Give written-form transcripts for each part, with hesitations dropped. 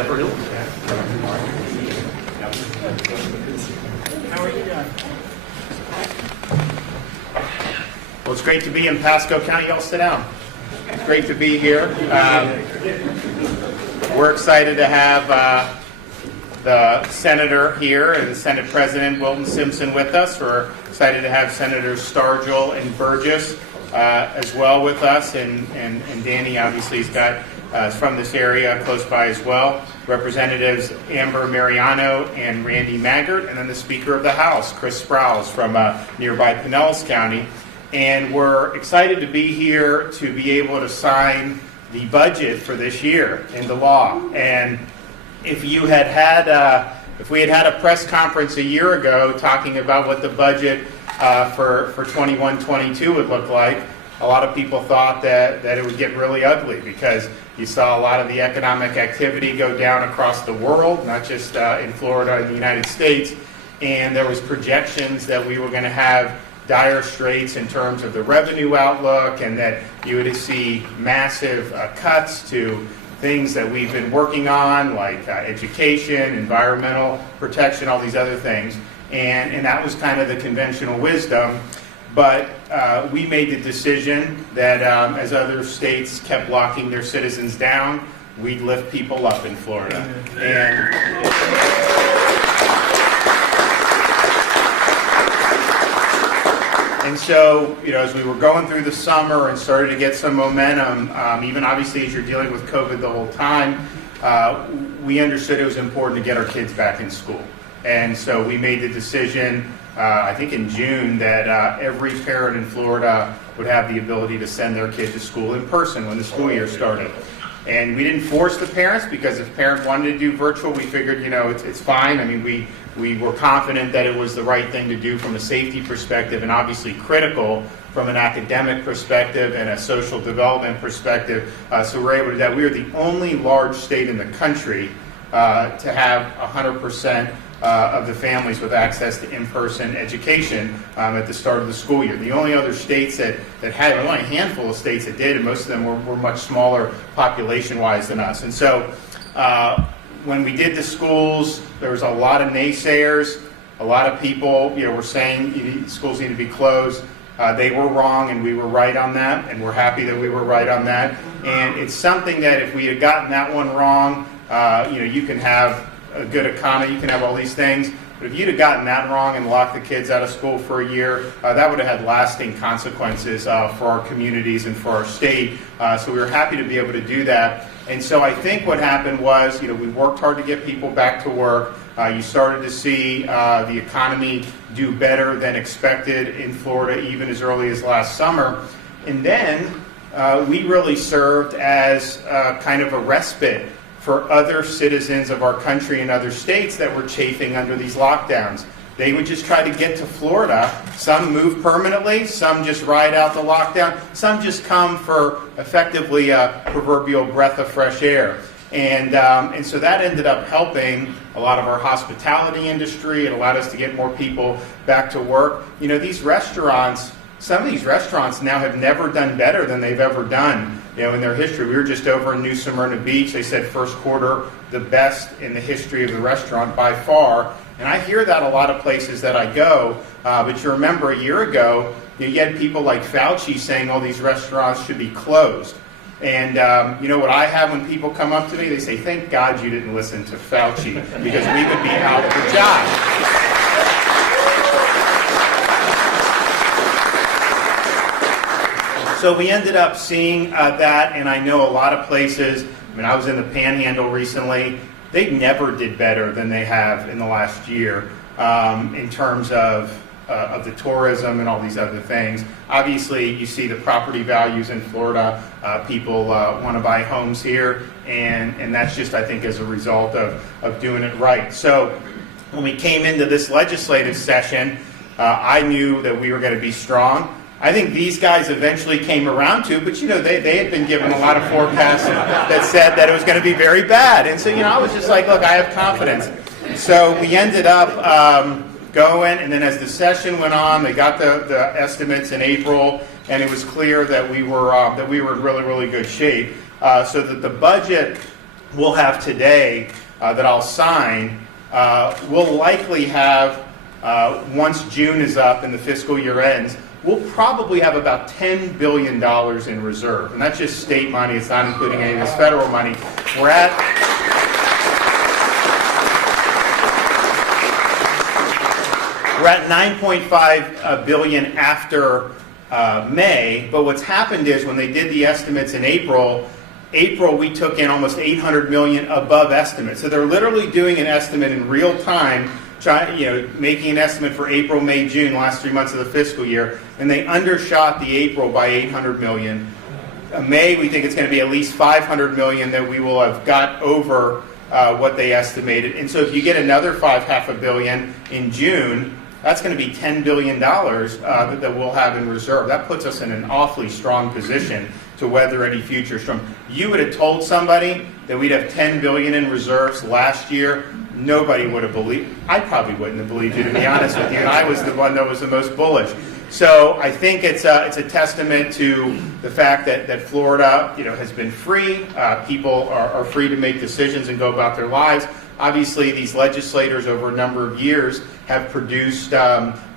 Zephyrhills. How are you doing? Well, it's great to be in Pasco County. Y'all sit down. It's great to be here. We're excited to have the senator here and Senate President Wilton Simpson with us. We're excited to have Senators Stargell and Burgess as well with us, and Danny obviously has got is from this area close by as well. Representatives Amber Mariano and Randy Maggart, and then the Speaker of the House, Chris Sprowls from nearby Pinellas County. And we're excited to be here to be able to sign the budget for this year into law. And if we had had a press conference a year ago talking about what the budget for 21-22 would look like, a lot of people thought that it would get really ugly because you saw a lot of the economic activity go down across the world, not just in Florida and the United States. And there was projections that we were going to have dire straits in terms of the revenue outlook, and that you would see massive cuts to things that we've been working on, like education, environmental protection, all these other things. And that was kind of the conventional wisdom. But we made the decision that as other states kept locking their citizens down, we'd lift people up in Florida. And so, as we were going through the summer and started to get some momentum, even obviously as you're dealing with COVID the whole time, we understood it was important to get our kids back in school. And so we made the decision, I think in June, that every parent in Florida would have the ability to send their kid to school in person when the school year started. And we didn't force the parents, because if parents wanted to do virtual, we figured, it's fine. I mean, we were confident that it was the right thing to do from a safety perspective, and obviously critical from an academic perspective and a social development perspective. So we were able to do that. We were the only large state in the country to have 100% of the families with access to in-person education at the start of the school year. The only other states that had, only a handful of states that did, and most of them were much smaller population-wise than us. And so when we did the schools, there was a lot of naysayers. A lot of people were saying schools need to be closed. They were wrong, and we were right on that, and we're happy that we were right on that. And it's something that if we had gotten that one wrong, you can have a good economy, you can have all these things, but if you'd have gotten that wrong and locked the kids out of school for a year, that would have had lasting consequences for our communities and for our state. So we were happy to be able to do that. And so I think what happened was, we worked hard to get people back to work. You started to see the economy do better than expected in Florida, even as early as last summer. And then we really served as kind of a respite for other citizens of our country and other states that were chafing under these lockdowns. They would just try to get to Florida. Some move permanently, some just ride out the lockdown, some just come for effectively a proverbial breath of fresh air. And so that ended up helping a lot of our hospitality industry. It allowed us to get more people back to work. These restaurants, some of these restaurants now have never done better than they've ever done in their history. We were just over in New Smyrna Beach. They said first quarter, the best in the history of the restaurant by far. And I hear that a lot of places that I go. But you remember a year ago, you had people like Fauci saying all these restaurants should be closed. And you know what I have when people come up to me? They say, thank God you didn't listen to Fauci, because we would be out of a job. So we ended up seeing that, and I know a lot of places, I was in the Panhandle recently, they never did better than they have in the last year in terms of the tourism and all these other things. Obviously, you see the property values in Florida. People want to buy homes here, and that's just, I think, as a result of doing it right. So when we came into this legislative session, I knew that we were going to be strong. I think these guys eventually came around to, but they had been given a lot of forecasts that said that it was going to be very bad. And so, I was just like, look, I have confidence. So we ended up going, and then as the session went on, they got the estimates in April, and it was clear that we were in really, really good shape. So that the budget we'll have today that I'll sign will likely have, once June is up and the fiscal year ends, we'll probably have about $10 billion in reserve. And that's just state money. It's not including any of this federal money. We're at 9.5 billion after May, but what's happened is when they did the estimates in April, we took in almost 800 million above estimate. So they're literally doing an estimate in real time, making an estimate for April, May, June, last 3 months of the fiscal year, and they undershot the April by 800 million. May, we think it's going to be at least 500 million that we will have got over what they estimated. And so if you get another half a billion in June, that's going to be $10 billion that we'll have in reserve. That puts us in an awfully strong position to weather any future storm. You would have told somebody that we'd have $10 billion in reserves last year, nobody would have believed. I probably wouldn't have believed you, to be honest with you, and I was the one that was the most bullish. So I think it's a testament to the fact that Florida, has been free. People are free to make decisions and go about their lives. Obviously, these legislators over a number of years have produced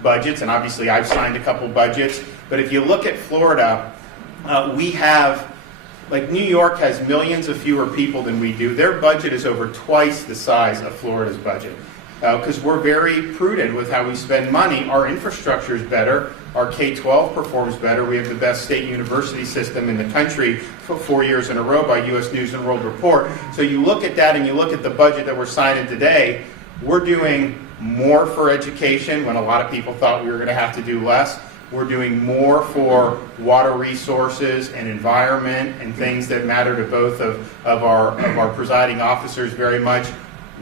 budgets, and obviously I've signed a couple budgets. But if you look at Florida, we have, like New York has millions of fewer people than we do. Their budget is over twice the size of Florida's budget. Because we're very prudent with how we spend money. Our infrastructure is better. Our K-12 performs better. We have the best state university system in the country for 4 years in a row by U.S. News and World Report. So you look at that and you look at the budget that we're signing today, we're doing more for education when a lot of people thought we were going to have to do less. We're doing more for water resources and environment and things that matter to both of our presiding officers very much.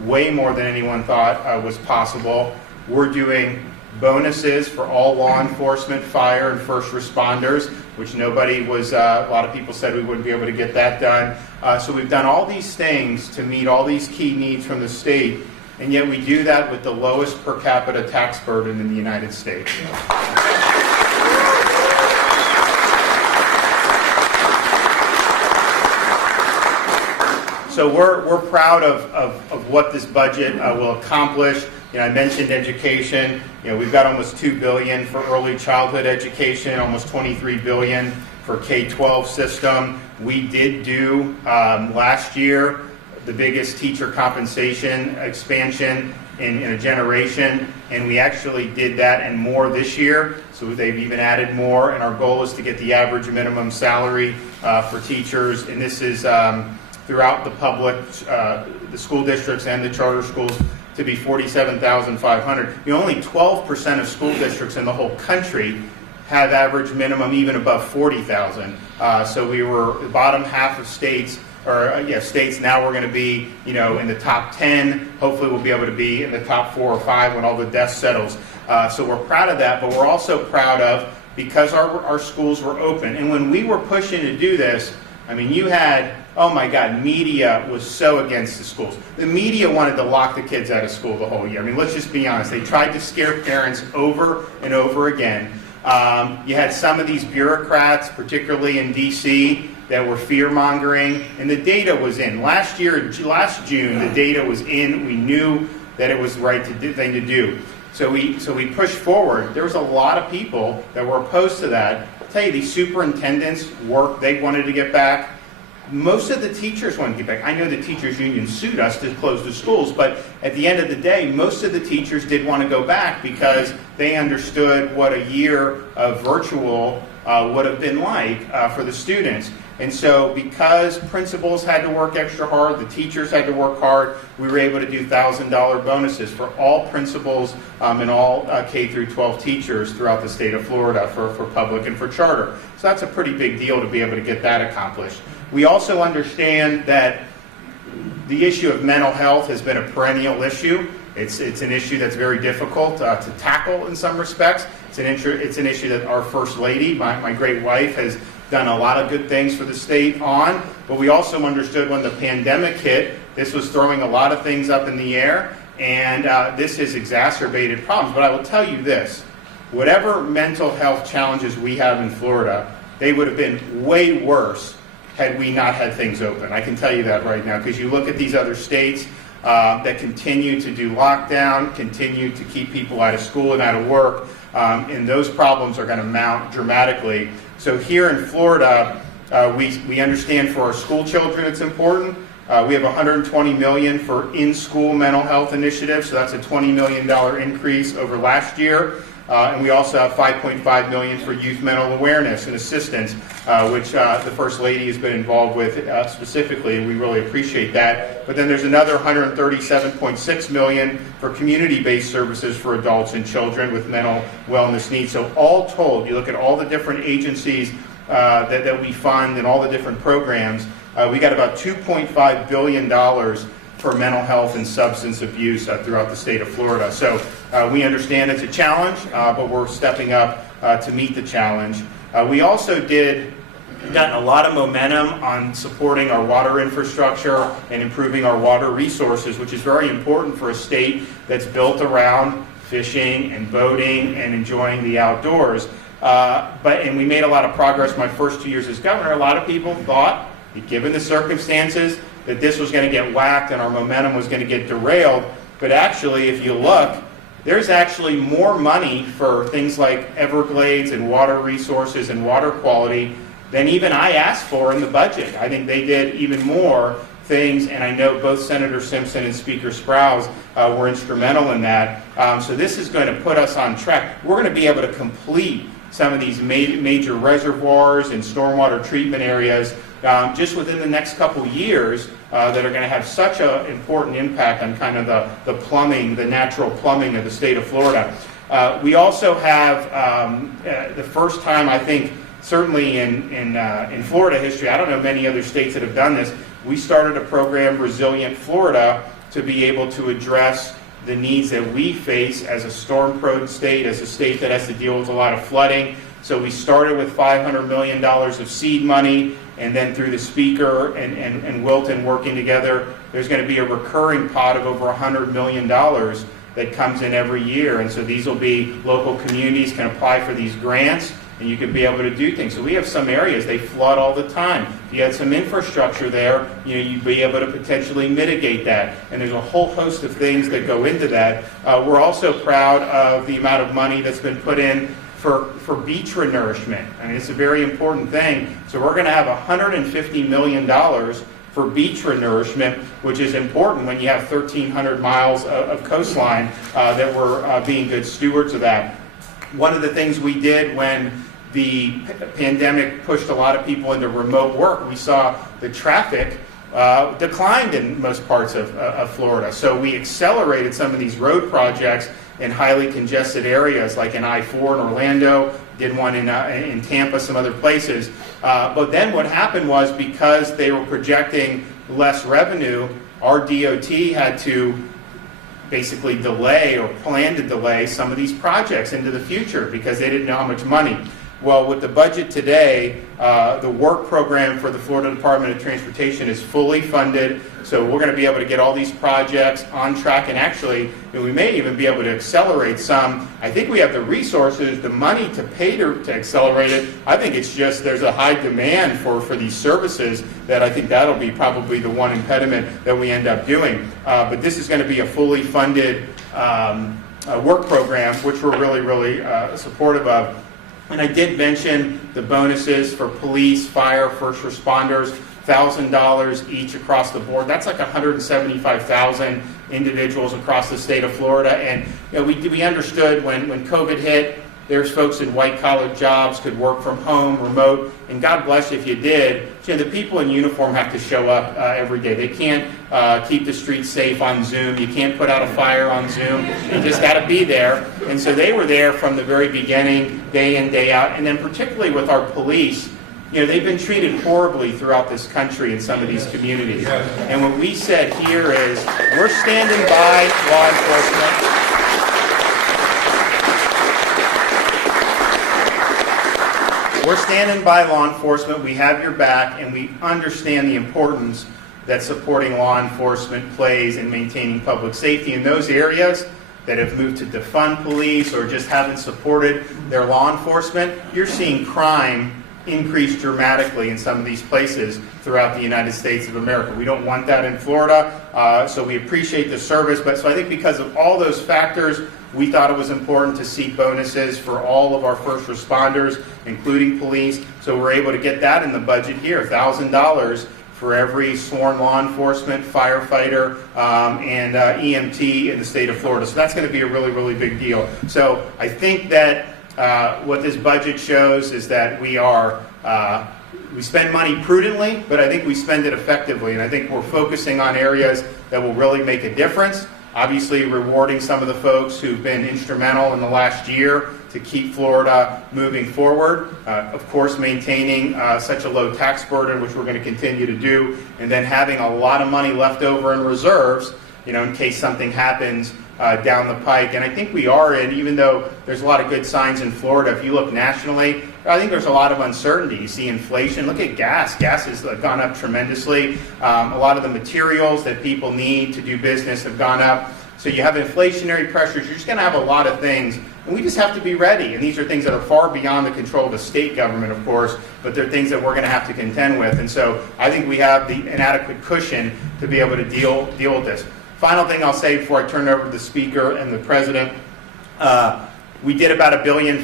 Way more than anyone thought was possible. We're doing bonuses for all law enforcement, fire, and first responders, which nobody was, a lot of people said we wouldn't be able to get that done. So we've done all these things to meet all these key needs from the state, and yet we do that with the lowest per capita tax burden in the United States. So we're proud of what this budget will accomplish. I mentioned education. We've got almost $2 billion for early childhood education, almost $23 billion for K-12 system. We did do last year the biggest teacher compensation expansion in a generation, and we actually did that and more this year. So they've even added more, and our goal is to get the average minimum salary for teachers, and this is throughout the public, the school districts and the charter schools, to be $47,500. Only 12% of school districts in the whole country have average minimum even above $40,000. So we were the bottom half of states, states. Now we're going to be, in the top 10. Hopefully we'll be able to be in the top 4 or 5 when all the dust settles. So we're proud of that, but we're also proud of, because our schools were open. And when we were pushing to do this, you had, oh my God, media was so against the schools. The media wanted to lock the kids out of school the whole year. Let's just be honest. They tried to scare parents over and over again. You had some of these bureaucrats, particularly in D.C., that were fear-mongering, and the data was in. Last June, the data was in. We knew that it was the right thing to do. So we pushed forward. There was a lot of people that were opposed to that. I'll tell you, these superintendents they wanted to get back. Most of the teachers wanted to get back. I know the teachers union sued us to close the schools, but at the end of the day, most of the teachers did want to go back because they understood what a year of virtual would have been like for the students. And so because principals had to work extra hard, the teachers had to work hard, we were able to do $1,000 bonuses for all principals and all K through 12 teachers throughout the state of Florida for public and for charter. So that's a pretty big deal to be able to get that accomplished. We also understand that the issue of mental health has been a perennial issue. It's an issue that's very difficult to tackle in some respects. It's an issue that our First Lady, my great wife, has done a lot of good things for the state on, but we also understood when the pandemic hit, this was throwing a lot of things up in the air, and this has exacerbated problems. But I will tell you this, whatever mental health challenges we have in Florida, they would have been way worse had we not had things open. I can tell you that right now, because you look at these other states that continue to do lockdown, continue to keep people out of school and out of work, and those problems are going to mount dramatically. So here in Florida, we understand for our school children it's important. We have $120 million for in-school mental health initiatives, so that's a $20 million increase over last year. And we also have $5.5 million for youth mental awareness and assistance, which the First Lady has been involved with specifically, and we really appreciate that. But then there's another $137.6 million for community-based services for adults and children with mental wellness needs. So all told, you look at all the different agencies that we fund and all the different programs, we got about $2.5 billion for mental health and substance abuse throughout the state of Florida. So we understand it's a challenge, but we're stepping up to meet the challenge. We also gotten a lot of momentum on supporting our water infrastructure and improving our water resources, which is very important for a state that's built around fishing and boating and enjoying the outdoors. And we made a lot of progress my first 2 years as governor. A lot of people thought, given the circumstances, that this was going to get whacked and our momentum was going to get derailed. But actually, if you look, there's actually more money for things like Everglades and water resources and water quality than even I asked for in the budget. I think they did even more things, and I know both Senator Simpson and Speaker Sprowls were instrumental in that. So this is going to put us on track. We're going to be able to complete some of these major reservoirs and stormwater treatment areas just within the next couple years that are going to have such an important impact on kind of the plumbing, the natural plumbing of the state of Florida. We also have the first time, I think, certainly in Florida history, I don't know many other states that have done this, we started a program, Resilient Florida, to be able to address the needs that we face as a storm-prone state, as a state that has to deal with a lot of flooding. So we started with $500 million of seed money, and then through the Speaker and Wilton working together, there's going to be a recurring pot of over $100 million that comes in every year. And so these will be local communities can apply for these grants, and you can be able to do things. So we have some areas, they flood all the time. If you had some infrastructure there, you'd be able to potentially mitigate that. And there's a whole host of things that go into that. We're also proud of the amount of money that's been put in for beach renourishment. I mean, it's a very important thing. So we're going to have $150 million for beach renourishment, which is important when you have 1,300 miles of coastline that we're being good stewards of that. One of the things we did when the pandemic pushed a lot of people into remote work, we saw the traffic declined in most parts of Florida. So we accelerated some of these road projects in highly congested areas like in I-4 in Orlando, did one in Tampa, some other places. But then what happened was, because they were projecting less revenue, our DOT had to basically delay or plan to delay some of these projects into the future because they didn't know how much money. Well, with the budget today, the work program for the Florida Department of Transportation is fully funded, so we're going to be able to get all these projects on track, and actually, we may even be able to accelerate some. I think we have the resources, the money to pay to accelerate it. I think it's just there's a high demand for these services that I think that'll be probably the one impediment that we end up doing. But this is going to be a fully funded work program, which we're really supportive of. And I did mention the bonuses for police, fire, first responders, $1,000 each across the board. That's like 175,000 individuals across the state of Florida. And we understood when COVID hit, there's folks in white-collar jobs could work from home, remote, and God bless you if you did. The people in uniform have to show up every day. They can't keep the streets safe on Zoom. You can't put out a fire on Zoom. You just got to be there. And so they were there from the very beginning, day in, day out. And then particularly with our police, they've been treated horribly throughout this country in some of these communities. And what we said here is, we're standing by law enforcement. We're standing by law enforcement, we have your back, and we understand the importance that supporting law enforcement plays in maintaining public safety in those areas that have moved to defund police or just haven't supported their law enforcement. You're seeing crime increase dramatically in some of these places throughout the United States of America. We don't want that in Florida, so we appreciate the service. But so I think because of all those factors, we thought it was important to seek bonuses for all of our first responders, including police. So we're able to get that in the budget here, $1,000 for every sworn law enforcement, firefighter, and EMT in the state of Florida. So that's going to be a really big deal. So I think that what this budget shows is that we spend money prudently, but I think we spend it effectively. And I think we're focusing on areas that will really make a difference. Obviously rewarding some of the folks who've been instrumental in the last year to keep Florida moving forward. Of course, maintaining such a low tax burden, which we're going to continue to do, and then having a lot of money left over in reserves, in case something happens down the pike. And I think we are in, even though there's a lot of good signs in Florida, if you look nationally, I think there's a lot of uncertainty. You see inflation. Look at gas. Gas has gone up tremendously. A lot of the materials that people need to do business have gone up. So you have inflationary pressures. You're just going to have a lot of things. And we just have to be ready. And these are things that are far beyond the control of the state government, of course, but they're things that we're going to have to contend with. And so I think we have an adequate cushion to be able to deal with this. Final thing I'll say before I turn it over to the Speaker and the President, we did about $1.5 billion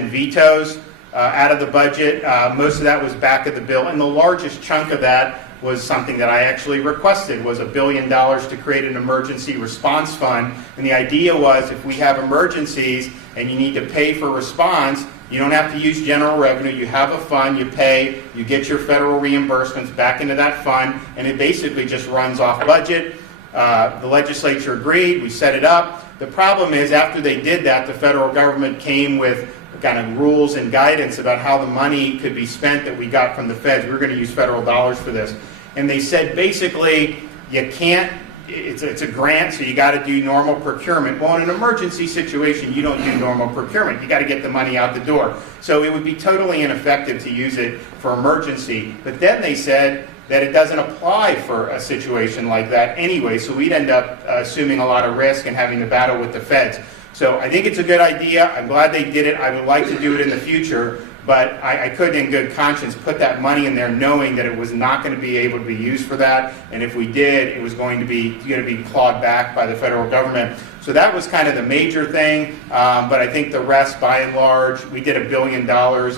in vetoes out of the budget. Most of that was back of the bill, and the largest chunk of that was something that I actually requested, was $1 billion to create an emergency response fund. And the idea was, if we have emergencies and you need to pay for response, you don't have to use general revenue. You have a fund, you pay, you get your federal reimbursements back into that fund, and it basically just runs off budget. The legislature agreed, we set it up. The problem is, after they did that, the federal government came with kind of rules and guidance about how the money could be spent that we got from the feds. We were going to use federal dollars for this. And they said, basically, you can't, it's a grant, so you got to do normal procurement. Well, in an emergency situation, you don't do normal procurement. You got to get the money out the door. So it would be totally ineffective to use it for emergency. But then they said that it doesn't apply for a situation like that anyway, so we'd end up assuming a lot of risk and having to battle with the feds. So I think it's a good idea. I'm glad they did it. I would like to do it in the future, but I couldn't in good conscience put that money in there knowing that it was not going to be able to be used for that, and if we did, it was going to be clawed back by the federal government. So that was kind of the major thing, but I think the rest, by and large, we did $1 billion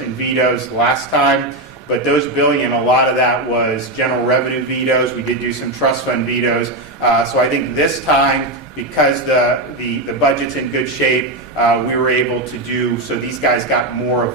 in vetoes last time. But those billion, a lot of that was general revenue vetoes. We did do some trust fund vetoes. So I think this time, because the budget's in good shape, we were able to do, so these guys got more of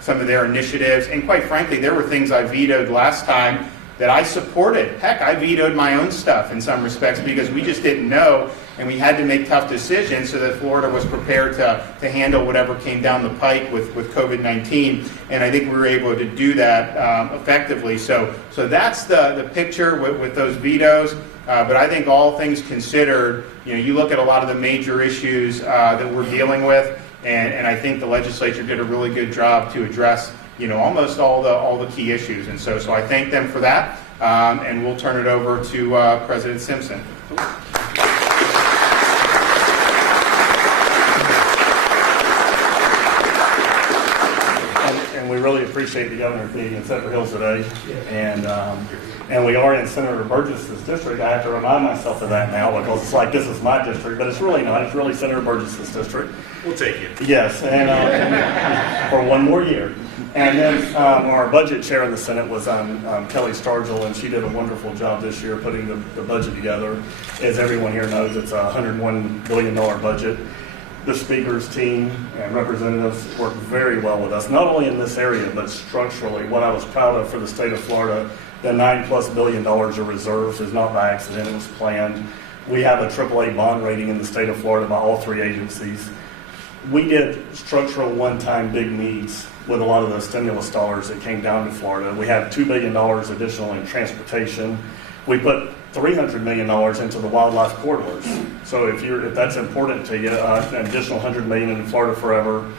some of their initiatives. And quite frankly, there were things I vetoed last time that I supported. Heck, I vetoed my own stuff in some respects because we just didn't know, and we had to make tough decisions so that Florida was prepared to handle whatever came down the pike with COVID-19. And I think we were able to do that effectively. So that's the picture with those vetoes. But I think all things considered, you look at a lot of the major issues that we're dealing with, and I think the legislature did a really good job to address, almost all the key issues. And so I thank them for that, and we'll turn it over to President Simpson. And we really appreciate the governor being in Zephyrhills today, and we are in Senator Burgess's district. I have to remind myself of that now because it's like this is my district, but it's really not. It's really Senator Burgess's district. We'll take it. Yes, and for one more year. And then our budget chair in the Senate was Kelly Stargell, and she did a wonderful job this year putting the budget together. As everyone here knows, it's a $101 billion budget. The speaker's team and representatives worked very well with us, not only in this area, but structurally. What I was proud of for the state of Florida, the $9+ billion of reserves is not by accident, it was planned. We have a AAA bond rating in the state of Florida by all three agencies. We did structural one-time big needs with a lot of the stimulus dollars that came down to Florida. We had $2 billion additional in transportation. We put $300 million into the wildlife corridors. So if that's important to you, an additional $100 million in Florida Forever.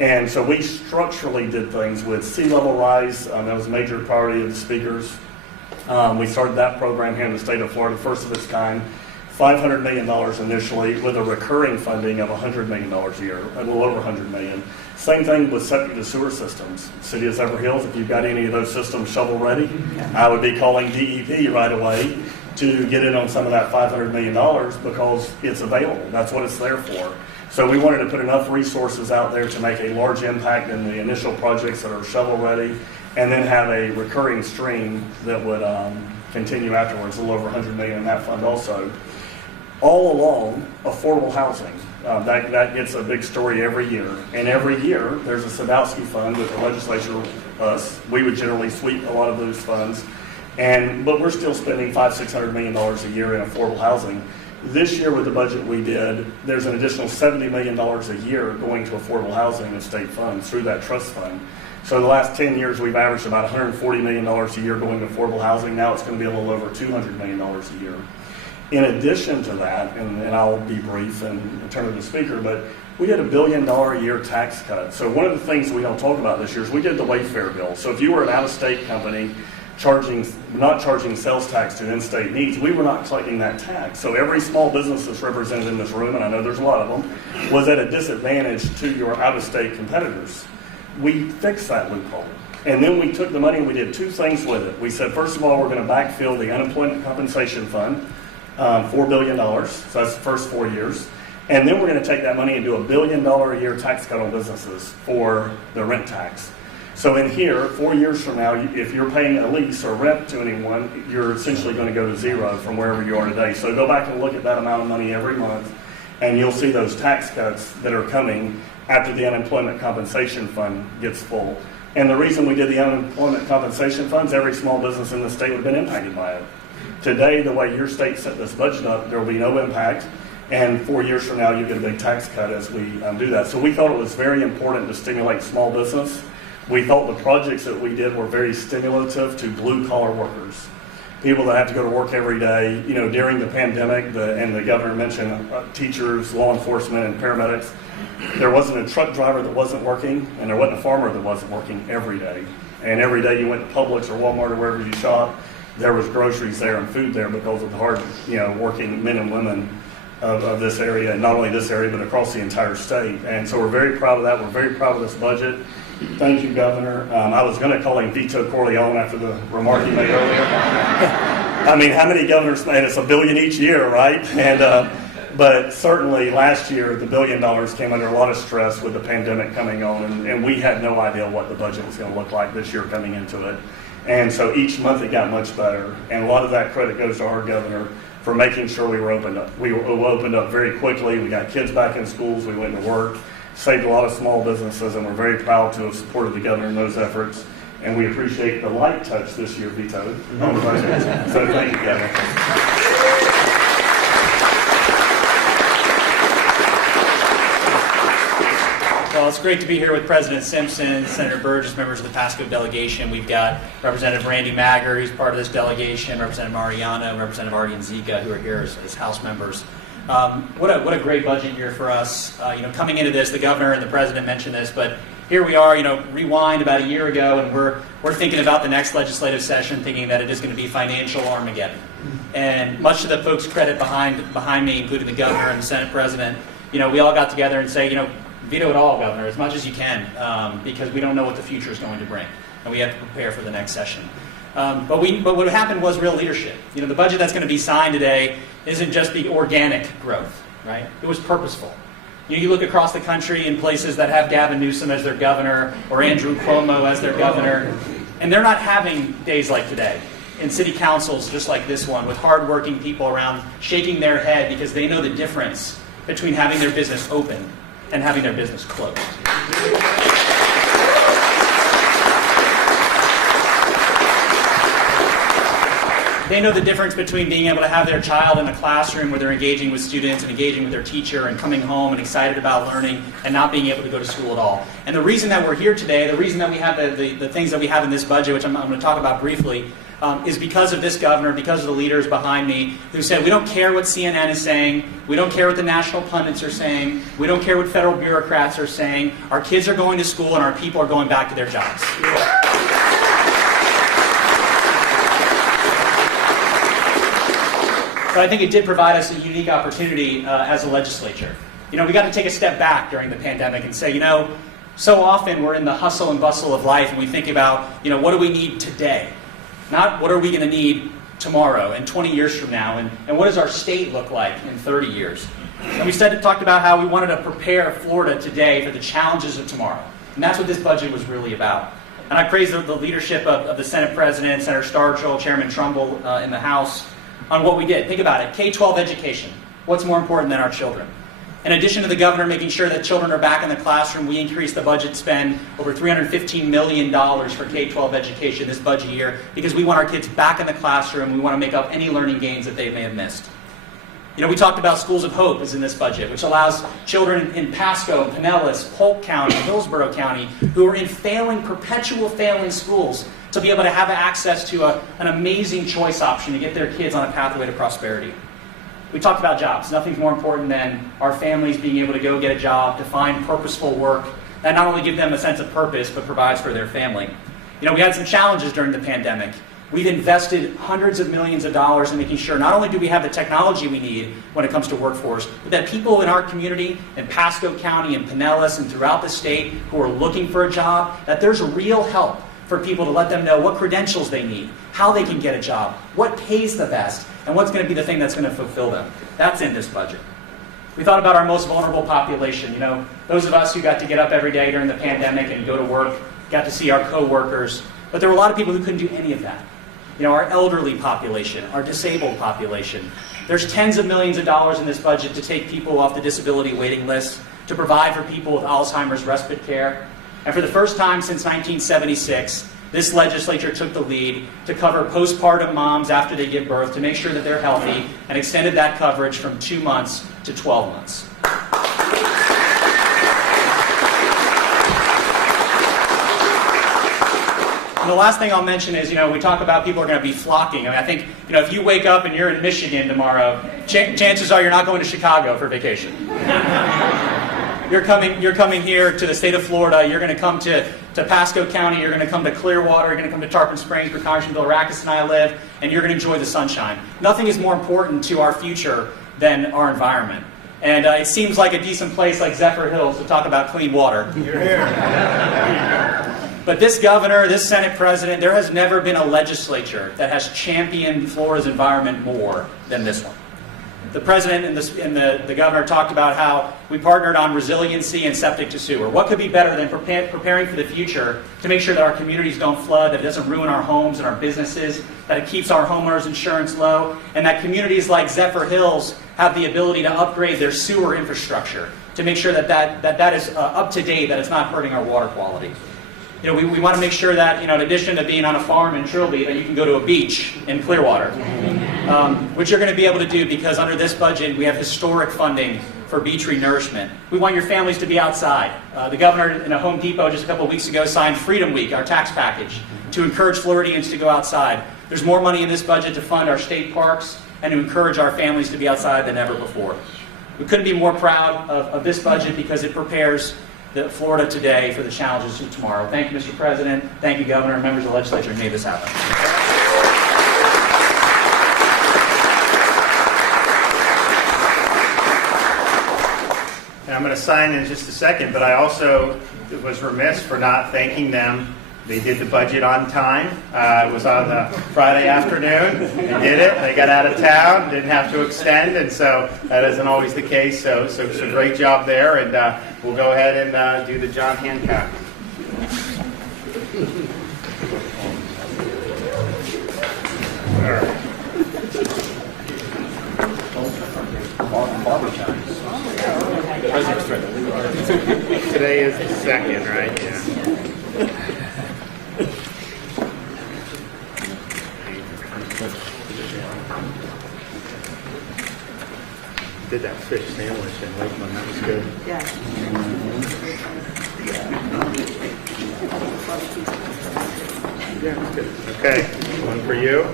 And so we structurally did things with sea level rise. That was a major priority of the speakers. We started that program here in the state of Florida, first of its kind. $500 million initially with a recurring funding of $100 million a year, a little over $100 million. Same thing with septic to sewer systems. City of Zephyrhills, if you've got any of those systems shovel ready, I would be calling DEP right away to get in on some of that $500 million because it's available. That's what it's there for. So we wanted to put enough resources out there to make a large impact in the initial projects that are shovel ready, and then have a recurring stream that would continue afterwards, a little over $100 million in that fund also. All along, affordable housing. That gets a big story every year. And every year, there's a Sadowski fund with the legislature, us. We would generally sweep a lot of those funds. But we're still spending $500–600 million a year in affordable housing. This year with the budget we did, there's an additional $70 million a year going to affordable housing and state funds through that trust fund. So the last 10 years, we've averaged about $140 million a year going to affordable housing. Now it's going to be a little over $200 million a year. In addition to that, and I'll be brief and turn to the speaker, but we did $1 billion a year tax cut. So one of the things we don't talk about this year is we did the Wayfair bill. So if you were an out-of-state company not charging sales tax to in-state needs, we were not collecting that tax. So every small business that's represented in this room, and I know there's a lot of them, was at a disadvantage to your out-of-state competitors. We fixed that loophole. And then we took the money and we did two things with it. We said, first of all, we're going to backfill the unemployment compensation fund, $4 billion, so that's the first 4 years. And then we're going to take that money and do $1 billion a year tax cut on businesses for the rent tax. So in here, 4 years from now, if you're paying a lease or rent to anyone, you're essentially going to go to zero from wherever you are today. So go back and look at that amount of money every month, and you'll see those tax cuts that are coming after the unemployment compensation fund gets full. And the reason we did the unemployment compensation funds, every small business in the state would have been impacted by it. Today, the way your state set this budget up, there will be no impact. And 4 years from now, you get a big tax cut as we do that. So we thought it was very important to stimulate small business. We thought the projects that we did were very stimulative to blue-collar workers, people that have to go to work every day. You know, during the pandemic, and the governor mentioned teachers, law enforcement, and paramedics. There wasn't a truck driver that wasn't working, and there wasn't a farmer that wasn't working every day. And every day you went to Publix or Walmart or wherever you shop, there was groceries there and food there because of the hard, working men and women of this area, and not only this area, but across the entire state. And so we're very proud of that. We're very proud of this budget. Thank you, Governor. I was going to call him Vito Corleone after the remark he made earlier. I mean, how many governors made us $1 billion each year, right? But certainly last year, the $1 billion came under a lot of stress with the pandemic coming on, and we had no idea what the budget was going to look like this year coming into it. And so each month it got much better, and a lot of that credit goes to our governor for making sure we were opened up. We were opened up very quickly. We got kids back in schools. We went to work, saved a lot of small businesses, and we're very proud to have supported the governor in those efforts. And we appreciate the light touch this year, Vito, on the budget. So thank you, Governor. Well, it's great to be here with President Simpson, Senator Burgess, members of the Pasco delegation. We've got Representative Randy Magger, who's part of this delegation, Representative Mariano, Representative Artie and Zika, who are here as House members. What a great budget year for us. Coming into this, the governor and the president mentioned this, but here we are, rewind about a year ago, and we're thinking about the next legislative session, thinking that it is going to be financial Armageddon. And much to the folks' credit behind me, including the governor and the Senate president, we all got together and say, veto it all, Governor, as much as you can, because we don't know what the future is going to bring, and we have to prepare for the next session. But what happened was real leadership. The budget that's going to be signed today isn't just the organic growth, right? It was purposeful. You look across the country in places that have Gavin Newsom as their governor or Andrew Cuomo as their governor, and they're not having days like today. In city councils just like this one, with hardworking people around shaking their head because they know the difference between having their business open and having their business closed. They know the difference between being able to have their child in a classroom where they're engaging with students and engaging with their teacher and coming home and excited about learning and not being able to go to school at all. And the reason that we're here today, the reason that we have the things that we have in this budget, which I'm going to talk about briefly, is because of this governor, because of the leaders behind me who said, we don't care what CNN is saying, we don't care what the national pundits are saying, we don't care what federal bureaucrats are saying, our kids are going to school and our people are going back to their jobs. But I think it did provide us a unique opportunity as a legislature. We got to take a step back during the pandemic and say, so often we're in the hustle and bustle of life and we think about, what do we need today? Not what are we going to need tomorrow and 20 years from now, and what does our state look like in 30 years? And we talked about how we wanted to prepare Florida today for the challenges of tomorrow. And that's what this budget was really about. And I praise the leadership of the Senate President, Senator Starchel, Chairman Trumbull in the House, on what we did. Think about it. K-12 education. What's more important than our children? In addition to the governor making sure that children are back in the classroom, we increased the budget spend over $315 million for K-12 education this budget year because we want our kids back in the classroom. We want to make up any learning gains that they may have missed. We talked about Schools of Hope is in this budget, which allows children in Pasco, Pinellas, Polk County, Hillsborough County, who are in perpetual failing schools, to be able to have access to an amazing choice option to get their kids on a pathway to prosperity. We talked about jobs. Nothing's more important than our families being able to go get a job, to find purposeful work that not only give them a sense of purpose, but provides for their family. We had some challenges during the pandemic. We've invested hundreds of millions of dollars in making sure not only do we have the technology we need when it comes to workforce, but that people in our community, in Pasco County, in Pinellas, and throughout the state who are looking for a job, that there's real help for people to let them know what credentials they need, how they can get a job, what pays the best, and what's going to be the thing that's going to fulfill them. That's in this budget. We thought about our most vulnerable population. Those of us who got to get up every day during the pandemic and go to work, got to see our coworkers, but there were a lot of people who couldn't do any of that. Our elderly population, our disabled population. There's tens of millions of dollars in this budget to take people off the disability waiting list, to provide for people with Alzheimer's respite care. And for the first time since 1976, this legislature took the lead to cover postpartum moms after they give birth, to make sure that they're healthy, and extended that coverage from 2 months to 12 months. And the last thing I'll mention is, we talk about people are going to be flocking. I think, if you wake up and you're in Michigan tomorrow, chances are you're not going to Chicago for vacation. You're coming here to the state of Florida. You're going to come to Pasco County. You're going to come to Clearwater. You're going to come to Tarpon Springs, where Congressman Bill Rackus and I live, and you're going to enjoy the sunshine. Nothing is more important to our future than our environment. And it seems like a decent place like Zephyrhills to talk about clean water. You're here. But this governor, this Senate president, there has never been a legislature that has championed Florida's environment more than this one. The president and the governor talked about how we partnered on resiliency and septic to sewer. What could be better than preparing for the future to make sure that our communities don't flood, that it doesn't ruin our homes and our businesses, that it keeps our homeowners' insurance low, and that communities like Zephyrhills have the ability to upgrade their sewer infrastructure to make sure that is up to date, that it's not hurting our water quality. We want to make sure that, in addition to being on a farm in Trilby, that you can go to a beach in Clearwater, which you're going to be able to do because under this budget, we have historic funding for beach renourishment. We want your families to be outside. The governor in a Home Depot just a couple of weeks ago signed Freedom Week, our tax package, to encourage Floridians to go outside. There's more money in this budget to fund our state parks, and to encourage our families to be outside than ever before. We couldn't be more proud of this budget because it prepares Florida today for the challenges of tomorrow. Thank you, Mr. President. Thank you, Governor, and members of the legislature who made this happen. And I'm going to sign in just a second, but I also was remiss for not thanking them. They did the budget on time. It was on the Friday afternoon. They did it. They got out of town, didn't have to extend, and so that isn't always the case. So great job there, and we'll go ahead and do the John Hancock. All right. Today is the second, right? Yeah. Did that fish sandwich in Lakeland? That was good. Yeah. Yeah, it was good. Okay, one for you.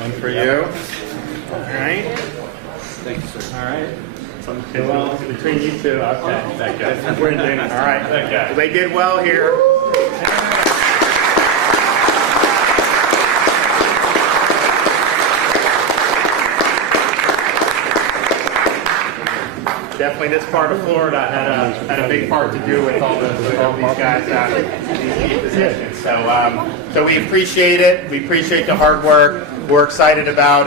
One for you. All right. Thank you, sir. All right. Well, between you two, okay. That guy. We're in Dennis. All right. That guy. Well, they did well here. Definitely, this part of Florida had a big part to do with all these guys in these key positions. So we appreciate it. We appreciate the hard work. We're excited about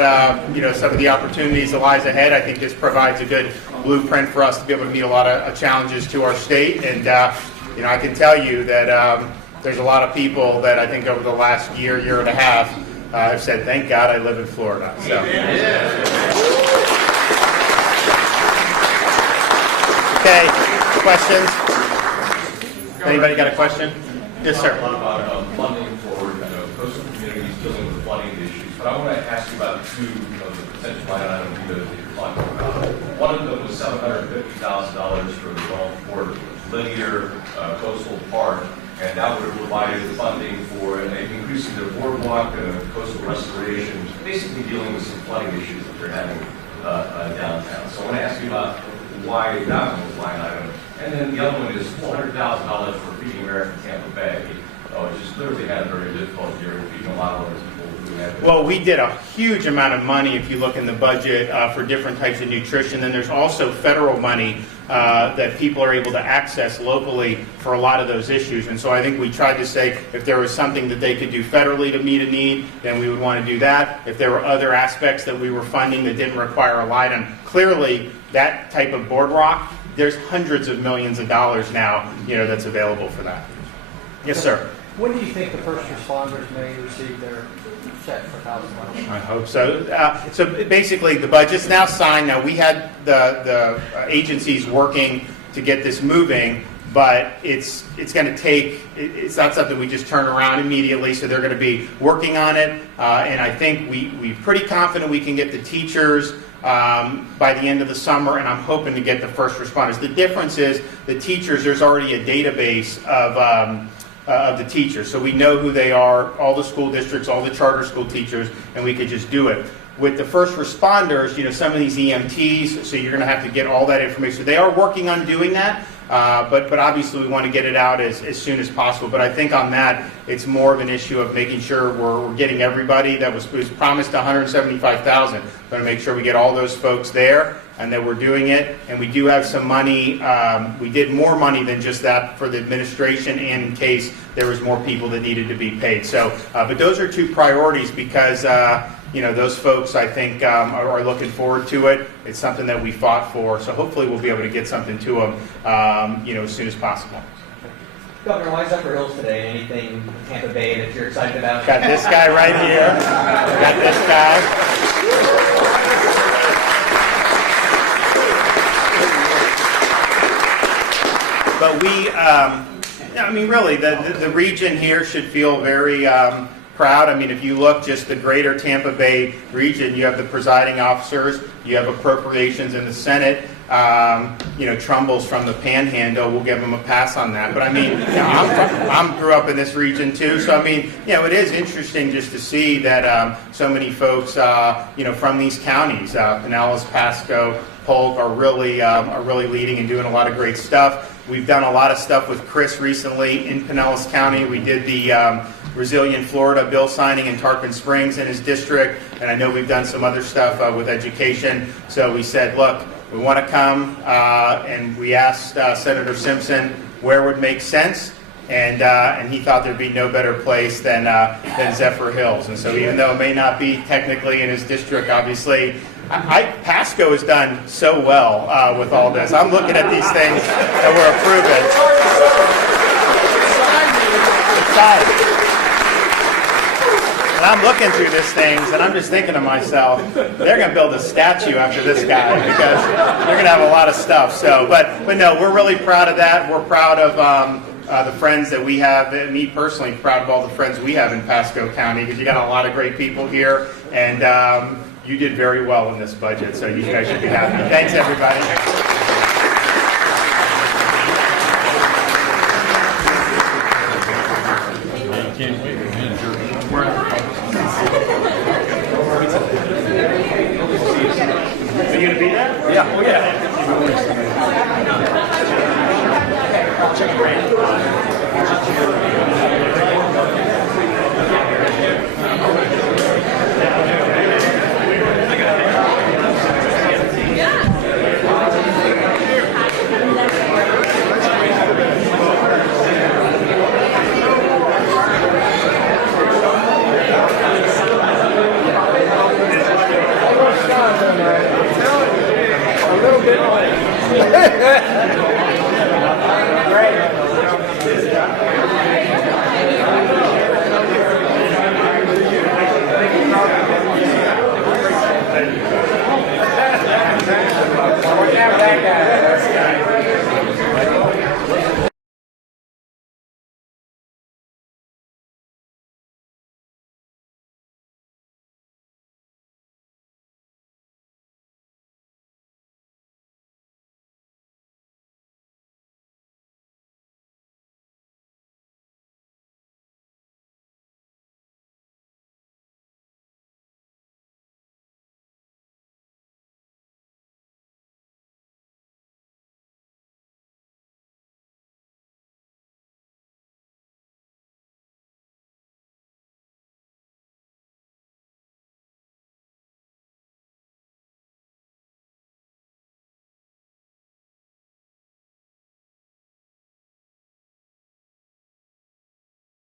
some of the opportunities that lies ahead. I think this provides a good blueprint for us to be able to meet a lot of challenges to our state. And I can tell you that there's a lot of people that I think over the last year and a half have said, "Thank God I live in Florida." So. Okay, questions? Anybody got a question? Yes, sir. A lot about funding for coastal communities dealing with flooding issues, but I want to ask you about two of the potential line items that you're talking about. One of them was $750,000 for the Gulfport linear coastal park, and that would have provided funding for increasing the boardwalk, coastal restoration, basically dealing with some flooding issues that they're having downtown. So I want to ask you about why that one was line item. And then the other one is $400,000 for feeding American Tampa Bay. It just clearly had a very difficult year feeding a lot of other people who had. Well, we did a huge amount of money if you look in the budget for different types of nutrition. Then there's also federal money that people are able to access locally for a lot of those issues. And so I think we tried to say if there was something that they could do federally to meet a need, then we would want to do that. If there were other aspects that we were funding that didn't require a line item, clearly that type of boardwalk, there's hundreds of millions of dollars now, that's available for that. Yes, sir. When do you think the first responders may receive their check for $1,000? I hope so. So basically, the budget's now signed. Now, we had the agencies working to get this moving, but it's going to take, it's not something we just turn around immediately, so they're going to be working on it. And I think we're pretty confident we can get the teachers by the end of the summer, and I'm hoping to get the first responders. The difference is the teachers, there's already a database of the teachers. So we know who they are, all the school districts, all the charter school teachers, and we could just do it. With the first responders, some of these EMTs, so you're going to have to get all that information. So they are working on doing that, but obviously we want to get it out as soon as possible. But I think on that, it's more of an issue of making sure we're getting everybody that was promised $175,000. Going to make sure we get all those folks there, and that we're doing it. And we do have some money. We did more money than just that for the administration in case there was more people that needed to be paid. So, but those are two priorities because those folks I think are looking forward to it. It's something that we fought for. So hopefully we'll be able to get something to them, as soon as possible. Governor, why Zephyrhills today? Anything in Tampa Bay that you're excited about? Got this guy right here. Got this guy. But really, the region here should feel very proud. I mean, if you look just the greater Tampa Bay region, you have the presiding officers, you have appropriations in the Senate, Trumbull's from the Panhandle, we'll give them a pass on that. But I mean, I'm grew up in this region too, so I mean, it is interesting just to see that so many folks, from these counties, Pinellas, Pasco, Polk, are really leading and doing a lot of great stuff. We've done a lot of stuff with Chris recently in Pinellas County. We did the Resilient Florida bill signing in Tarpon Springs in his district, and I know we've done some other stuff with education. So we said, look, we want to come, and we asked Senator Simpson where would make sense, and he thought there'd be no better place than Zephyrhills. And so even though it may not be technically in his district, obviously, Pasco has done so well with all this. I'm looking at these things that we're approving. And I'm looking through these things, and I'm just thinking to myself, they're going to build a statue after this guy because they're going to have a lot of stuff. So, but no, we're really proud of that. We're proud of the friends that we have. Me personally, proud of all the friends we have in Pasco County because you got a lot of great people here, and you did very well in this budget. So you guys should be happy. Thanks, everybody.